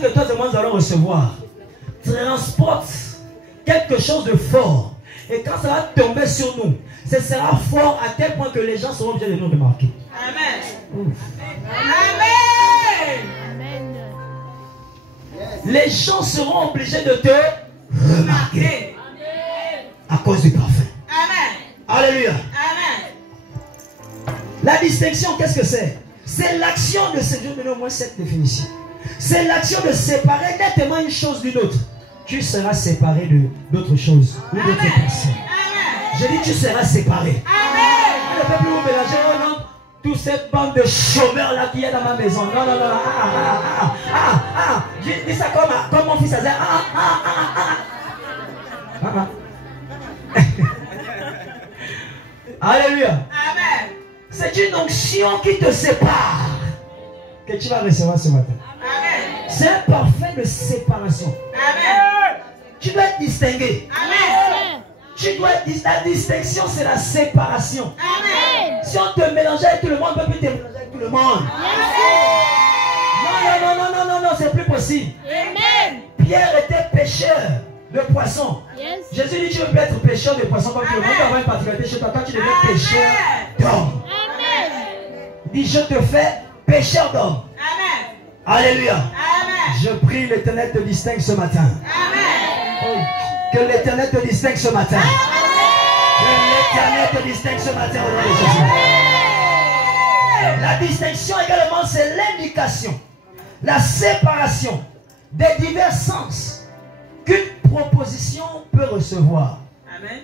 que toi et moi nous allons recevoir transporte quelque chose de fort. Et quand ça va tomber sur nous, ce sera fort à tel point que les gens seront obligés de nous remarquer. Amen. Amen. Les gens seront obligés de te remarquer à cause du parfum. Amen. Alléluia. Amen. La distinction, qu'est-ce que c'est? C'est l'action de ce Dieu, donne au moins cette définition. C'est l'action de séparer nettement une chose d'une autre. Tu seras séparé d'autres choses ou d'autres personnes. Je dis tu seras séparé. On ne peut plus vous mélanger, non? Toute cette bande de chômeurs là qui est dans ma maison. Non, non, non. Dis ça comme mon fils a dit. Alléluia. Amen. C'est une onction qui te sépare que tu vas recevoir ce matin. Amen. C'est un parfum de séparation. Amen. Tu dois être distingué. Amen. Tu dois être la distinction, c'est la séparation. Amen. Si on te mélangeait avec tout le monde, on ne peut plus te mélanger avec tout le monde. Non, c'est plus possible. Amen. Pierre était pêcheur de poissons. Yes. Jésus dit tu veux être pêcheur de poissons comme tout le monde. Tu vas avoir une particularité chez toi. Toi, tu deviens pêcheur d'hommes. Amen. Il dit je te fais pêcheur d'hommes. Amen. Alléluia. Amen. Je prie l'Éternel te distingue ce matin. Amen. Que l'Éternel te distingue ce matin. Que l'Éternel te distingue ce matin au nom de Jésus. La distinction également, c'est l'indication, la séparation des divers sens qu'une proposition peut recevoir. Amen.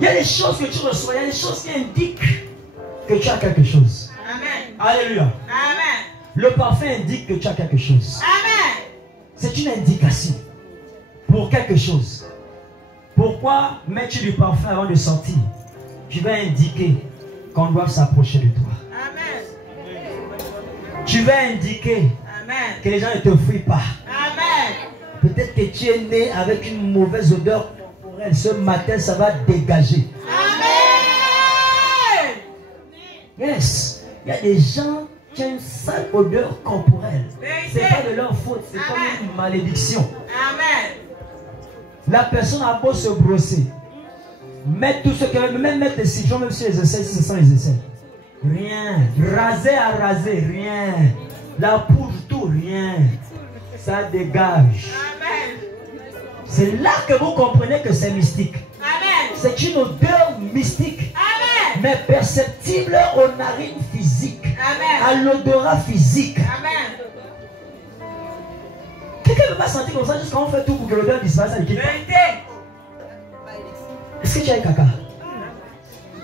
Il y a des choses que tu reçois, il y a des choses qui indiquent que tu as quelque chose. Amen. Alléluia. Amen. Le parfum indique que tu as quelque chose. Amen. C'est une indication pour quelque chose. Pourquoi mets-tu du parfum avant de sortir? Tu vas indiquer qu'on doit s'approcher de toi. Amen. Tu vas indiquer Amen. que les gens ne te fuient pas. Amen. Peut-être que tu es né avec une mauvaise odeur corporelle. Ce matin, ça va dégager. Amen. Yes. Il y a des gens qui ont une sale odeur corporelle. Ce n'est pas de leur faute. C'est comme une malédiction. Amen. La personne a beau se brosser, mettre tout ce qu'elle veut, même mettre des citrons, même si les aisselles, si ce sont les aisselles. Rien. Raser à raser, rien. La poudre, tout, rien. Ça dégage. Amen. C'est là que vous comprenez que c'est mystique. Amen. C'est une odeur mystique, Amen. mais perceptible aux narines physiques, Amen. à l'odorat physique. Amen. Quelqu'un ne peut pas sentir comme ça jusqu'à on fait tout pour que l'odeur disparaisse à l'équipe. Vérité. Est-ce que tu as un caca?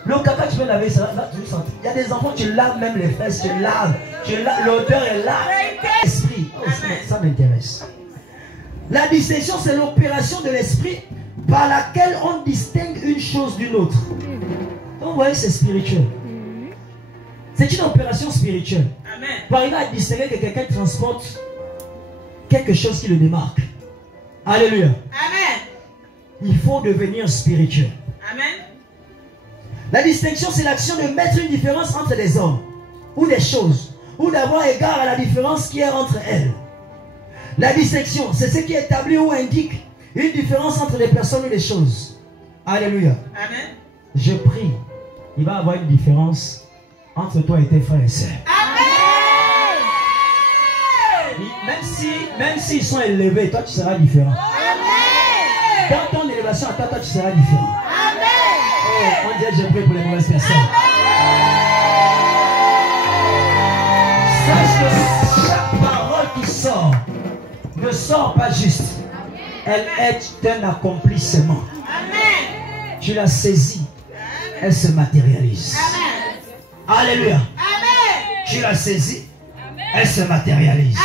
Le caca, tu peux laver, ça là, tu le sens. Il y a des enfants, tu laves même les fesses, tu laves, l'odeur est là. Esprit, oh, ça m'intéresse. La distinction, c'est l'opération de l'esprit par laquelle on distingue une chose d'une autre. Donc, vous voyez, c'est spirituel. C'est une opération spirituelle. Amen. Pour arriver à distinguer que quelqu'un transporte quelque chose qui le démarque. Alléluia. Amen. Il faut devenir spirituel. Amen. La distinction, c'est l'action de mettre une différence entre des hommes ou des choses, ou d'avoir égard à la différence qui est entre elles. La distinction, c'est ce qui établit ou indique une différence entre des personnes ou des choses. Alléluia. Amen. Je prie, il va y avoir une différence entre toi et tes frères et sœurs. Amen. Même s'ils sont élevés, toi tu seras différent. Amen. Dans ton élévation à toi, toi tu seras différent. Amen. Oh, on dirait que j'ai prié pour les mauvaises personnes. Sache que chaque parole qui sort ne sort pas juste. Elle est un accomplissement. Amen. Tu la saisis, elle se matérialise. Amen. Alléluia. Amen. Tu la saisis, elle se matérialise.